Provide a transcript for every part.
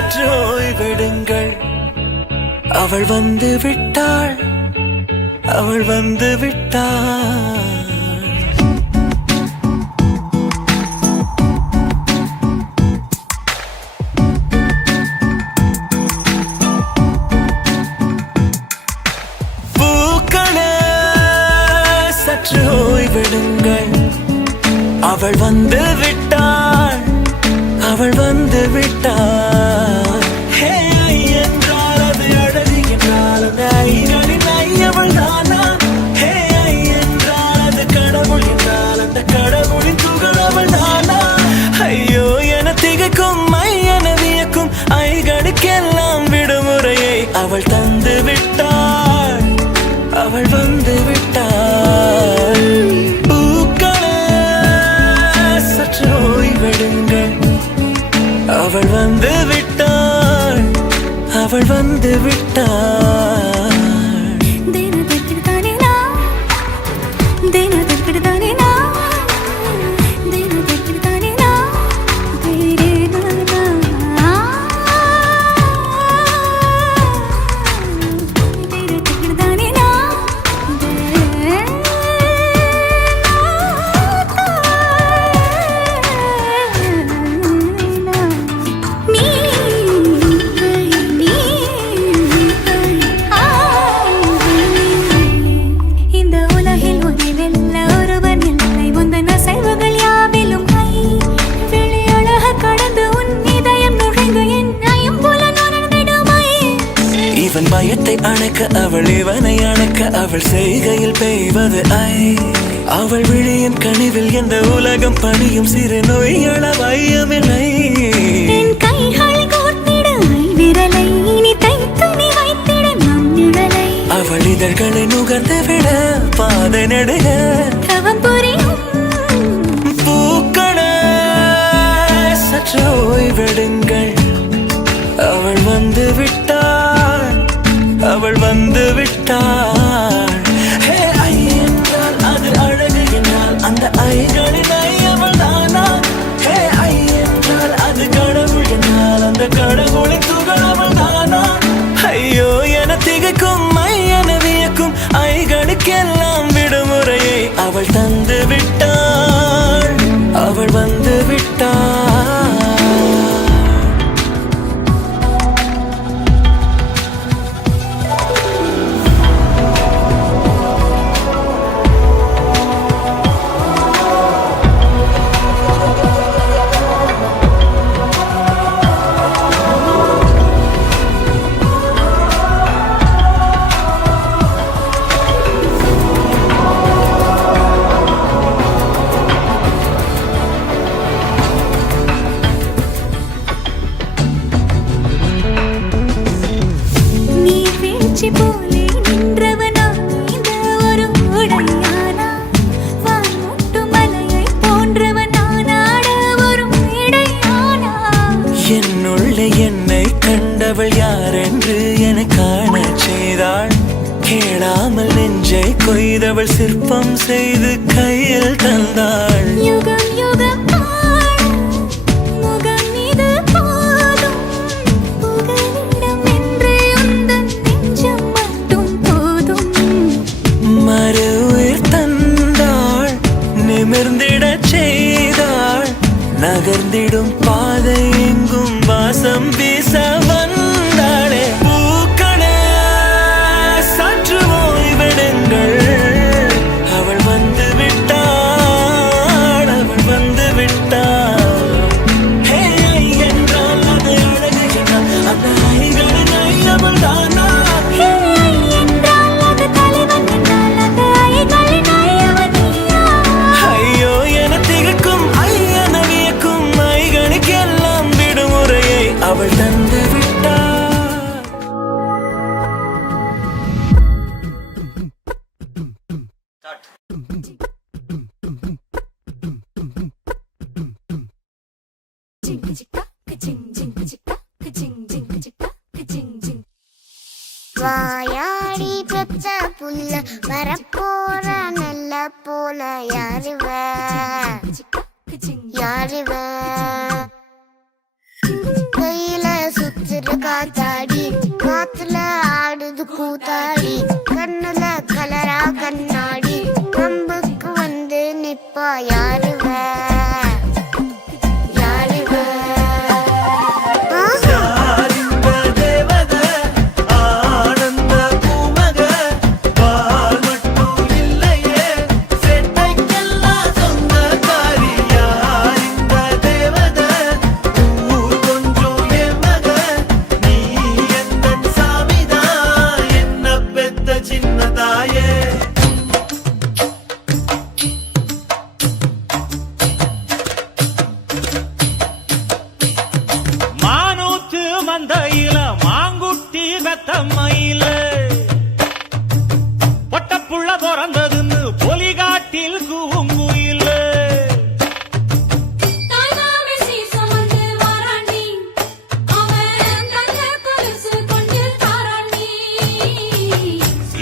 சற்று ஓய்வெடுங்கள். அவள் வந்து விட்டாள், அவள் வந்து விட்டாள். சற்று ஓய்வெடுங்கள். அவள் வந்து விட்டாள், அவள் வந்து விட்டாள். ஹே என்றால் அது அழகு என்றால் அந்த ஐகளின் ஐயவள் தானா? ஹே என்றால் அது கடவுள் என்றால் அந்த கடவுளின் துகள் அவள் தானா? ஐயோ என திகைக்கும் என வியக்கும் ஐகளுக்கெல்லாம் விடுமுறையை அவள் தந்து விட்டாள், அவள் வந்து விட்டாள். பூக்களே சற்று ஓய்வெடுங்கள். அவள் வந்து விட்டாள், அவள் வந்து விட்டாள். இவன் பயத்தை அணைக்க அவள் இவனை அணைக்க அவள் செய்கையில் பெய்வது ஐ. அவள் விழியின் கனிவில் எந்த உலகம் பணியும் சிறு நோய்கள வையமில்லை. அவள் இதழ்களை நுகர்ந்து விட பாதை நடுக பூக்களே சற்று ஓய்வெடுங்கள். அவள் வந்து விட்டாள், அவள் வந்து விட்டாள். ஹே ஐ என்றால் அது அழகு என்றால் அந்த ஐகளின் ஐயவள் தானா? ஹே ஐ என்றால் அது கடவுள் என்றால் அந்த கடவுளின் துகள் அவள் தானா? ஐயோ என திகைக்கும் என வியக்கும் ஐகளுக்கெல்லாம் விடுமுறையை அவள் தந்து விட்டாள், அவள் வந்து விட்டாள். போலே நின்றவனா இந்த ஒரு உடையானா? வான்முட்டு மலையை போன்றவனானாட ஒரு மேடையானா? என்னுள்ளே என்னை கண்டவள் யாரென்று என காண செய்தாள். கேளாமல் நெஞ்சை கொய்தவள் சிற்பம் செய்து கையில் தந்தாள். யுகம் யுகம் நகர்ந்திடும் பாதை எங்கும் வாசம் வீச வந்தாளே. பூக்களே சற்று ஓய்வெடுங்கள். அவள் வந்து விட்டாள், அவள் வந்து விட்டாள். ஹே என்றால் அது அழகு என்றால் அந்த ஐகளின் ஐயவள் தானா? ஐயோ என திகைக்கும் அவள் தந்து விட்டாள். வாயாடி பெத்த புல்ல வரப்போற நல்ல போல யாருவ யாருவ கையில சுத்த காத்தாடி காத்துல ஆடுது கூத்தாடி கண்ணுல கலரா கண்ணாடி கம்புக்கு வந்து நிப்பா யாருவ மந்தையில மாங்குட்டி வெத்தம்மையில பொட்டப்புள்ள பிறந்ததுன்னு பொலிகாட்டில் கூங்குயில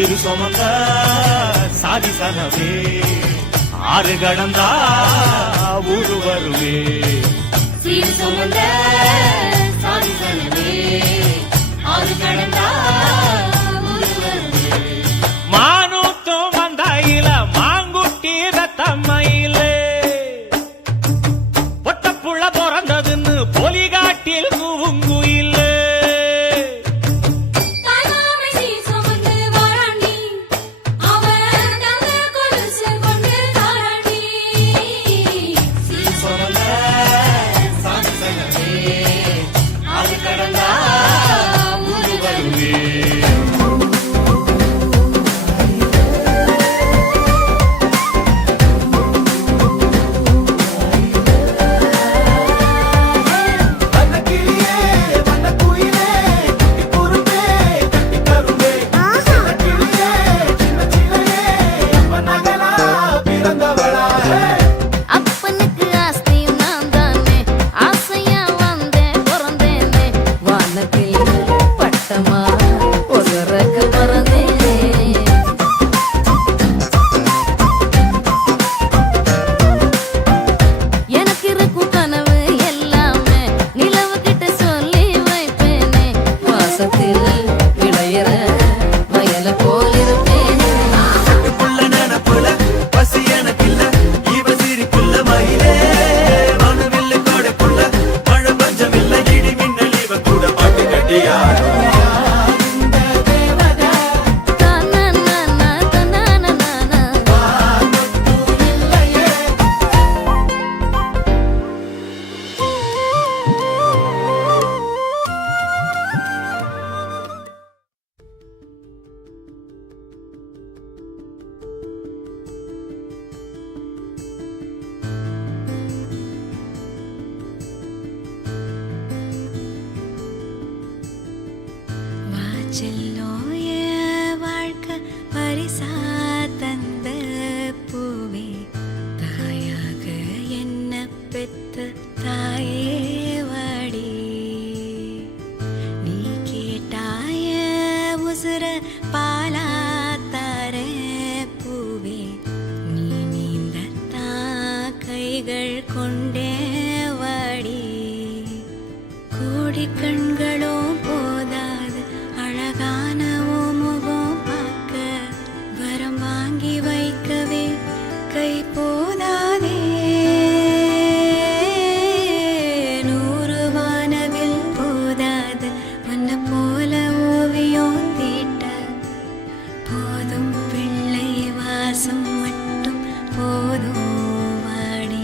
இரு சுமந்த சாதி கனவே ஆறு கடந்தா ஊரு வருவே சுமந்த மானூத்தும் வந்தாயில மாங்குட்டி ரத்தம்மையில ஒட்டப்புள்ள பிறந்ததுன்னு பொலிகாட்டில் கூங்குயில செல்லோய வாழ்க்கை பரிசா தந்த பூவே தாயாக என்ன பெத்த தாயே வாடி நீ கேட்டாய உசுர பாலா தார பூவே நீ நீந்தத்தா கைகள் கொண்டே வாடி கோடி கண்களோ போதாது அழகான முகம் பார்க்க வரம் வாங்கி வைக்கவே கை போதாதே 100 வானவில் போதாது உன்னை போல ஓவியம் தீட்ட போதும் பிள்ளை வாசம் மட்டும் போதும் வாடி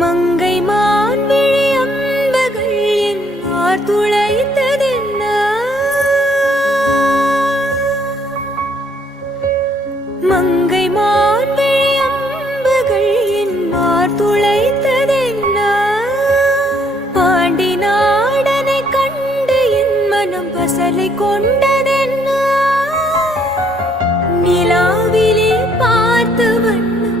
மங்கை மான் விழி அம்புகள் என் ஆர் துளைத்ததென்ன மங்கை மான் விழி அம்புகள் என் ஆர் துளைத்ததென்ன பாண்டி நாடனை கண்டு என் மனம் பசலை கொண்டதென்ன நிலாவிலே பார்த்த வண்ணம்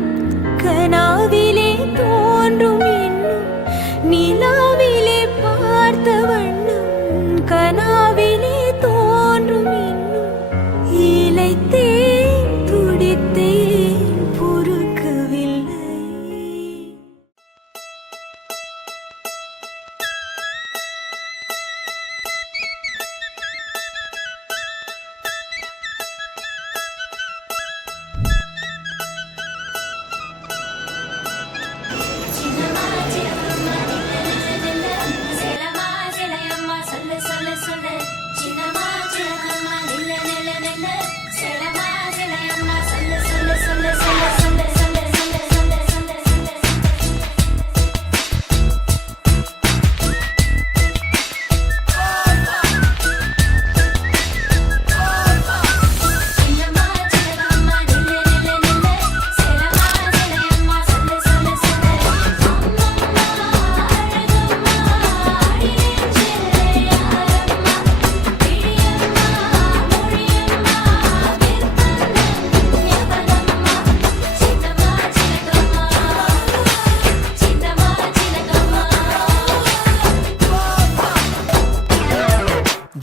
கனாவிலே தோன்றும் இன்னும் நிலாவிலே பார்த்த வண்ணம் கனாவிலே தோன்றும் இன்னும் இளைத்தேன் துடித்தேன் பொறுக்கவில்லை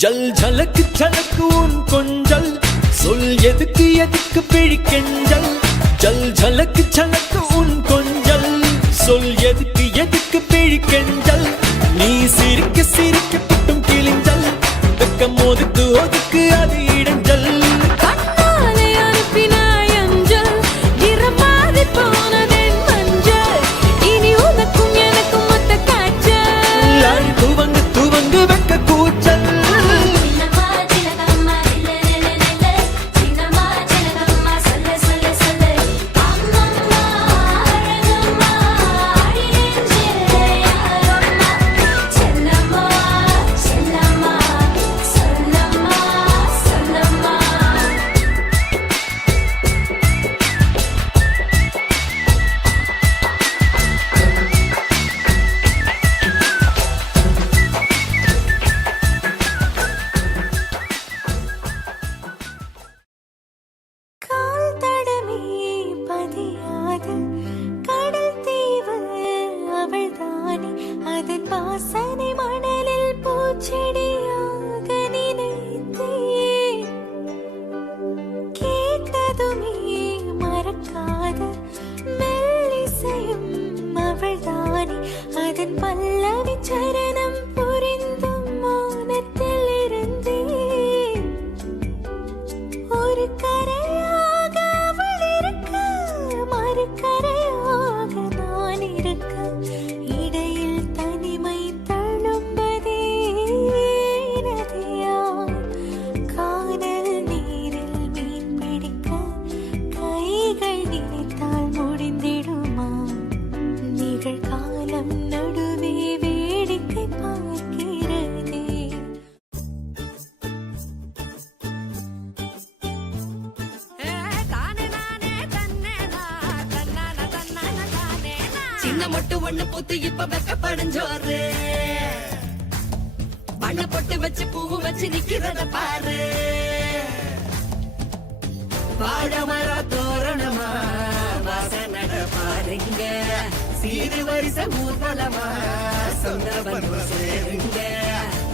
ஜல் ஜலக்கு ஜலக்கு உன் கொஞ்சல் சொல் எதுக்கு எதுக்கு பிழிக்கெஞ்சல் ஜல் ஜலக்கு ஜலக்கு உன் கொஞ்சல் சொல் எதுக்கு எதுக்கு பிழிக்கெஞ்சல் நீ சிரிக்க சிரிக்க புட்டும் கிழிஞ்சல் வெக்கம் ஒதுக்கு ஒதுக்கு அது இடைஞ்சல் கண்ணாலே அனுப்பினாய் அஞ்சல் இரமாதி போனதென் மஞ்சள் இனி உனக்கும் எனக்கும் மொத்த காய்ச்சல் துவங்கு துவங்கு வெக்க கூச்சல் வாசனை மணலில் பூச்செடியாக நினைத்தேன் கேட்டதுமே மறக்காத மெல்லிசையும் அவள்தானே அதன் பல்லவி சரணம் புரிந்தும் மௌனத்தில் இருந்தேன் ஒரு கரையாக அவள் இருக்க மறுகரையாக நான் இருக்க இடையில் தனிமை தழும்பதே நதியா காதல் நீரில் மீன் பிடிக்க கைகள் நினைத்தால் முடிந்திடுமா நிகழ்காலம் நடுவே வேடிக்கை பார்க்கிறதே சின்ன மொட்டு ஒண்ணு பூத்து இப்ப வெக்கப்படைஞ்சோரு பண்ண பொட்டு வச்சு பூவு வச்சு நிக்கிறத பாரு வாழமர தோரணமா வாசனட பாருங்க சீரு வரிசை ஊர்வலமா சொந்த பந்து சேருங்க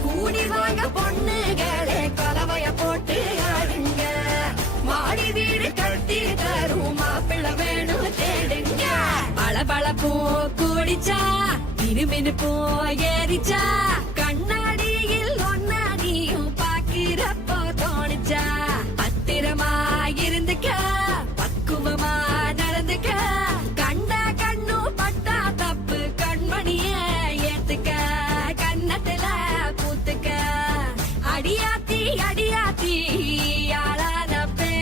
கூடி வாங்க பொண்ணுகளே கலவைய போட்டு ஆடுங்க மாடி வீடு கட்டி தரும் மாப்பிள்ளை வேணும் தேடுங்க பளபள பூ கூடிச்சா இருமினு போ ஏறிச்சா கண்ணாடியில் ஒன்னாடியும் பாக்கிறப்போ தோணிச்சா பத்திரமா இருந்துக்க பக்குவமா நடந்துக்க கண்ட கண்ணு பட்டா தப்பு கண்மணிய ஏத்துக்க கண்ணத்துல பூத்துக்க அடியாத்தி அடியாத்தி ஆளான பே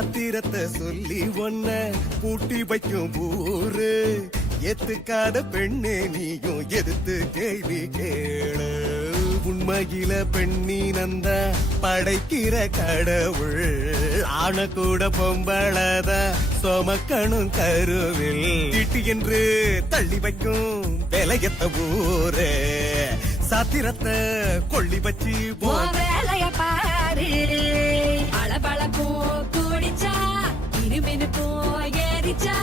சாத்திரத்தை சொல்லி ஒன்ன பூட்டி வைக்கும் ஊரு ஏத்துக்காத பெண்ணே நீயும் எதிர்த்து கேள்வி கேளு உண்மையில பெண்ணி நந்த படைக்கிற கடவுள் ஆன கூட பொம்பளத சொமக்கணும் கருவில் திட்டி என்று தள்ளி வைக்கும் விலையத்த ஊரு சாத்திரத்தை கொள்ளி வச்சு வேலைய பாரு அளபளப்போ கூடிச்சா இருமினுப்போ ஏறிச்சா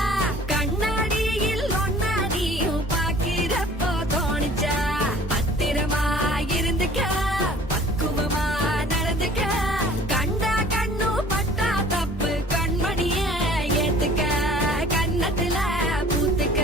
கண்ணாடியில் ஒன்னாடியும் பாக்கிறப்போ தோணிச்சா பத்திரமா இருந்துக்க பக்குவமா நடந்துக்க கண்டா கண்ணு பட்டா தப்பு கண்மணிய ஏத்துக்க கன்னத்துல பூத்துக்க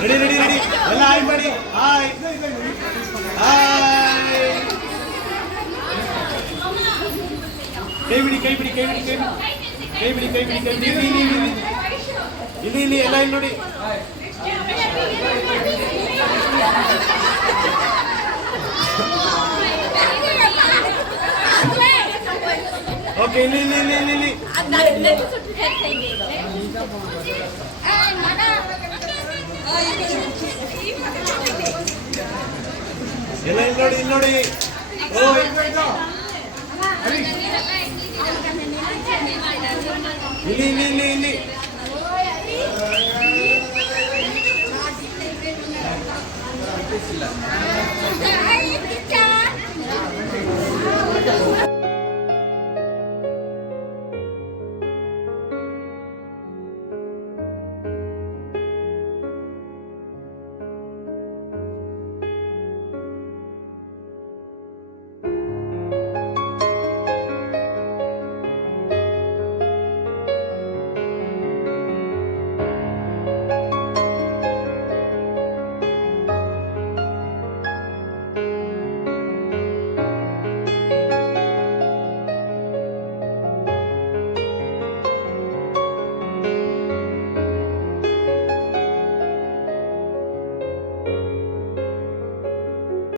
ரெடி ரெடி ரெடி எல்லாம் ஹாய் படி ஹாய் ஹாய் கைபிடி கைபிடி கைபிடி கைபிடி கைபிடி கைபிடி ಇಲ್ಲಿ ಇಲ್ಲಿ ಎಲ್ಲ ಇಲ್ಲಿ ನೋಡಿ ಓಕೆ ಇಲ್ಲಿ ಇಲ್ಲಿ ಇಲ್ಲಿ ಇಲ್ಲಿ ಎಲ್ಲ ಇಲ್ಲಿ ನೋಡಿ ಇಲ್ಲಿ ನೋಡಿ ಓ ಇಲ್ಲಿ ಇಲ್ಲಿ ಇಲ್ಲಿ ಇಲ್ಲಿ ಇಲ್ಲ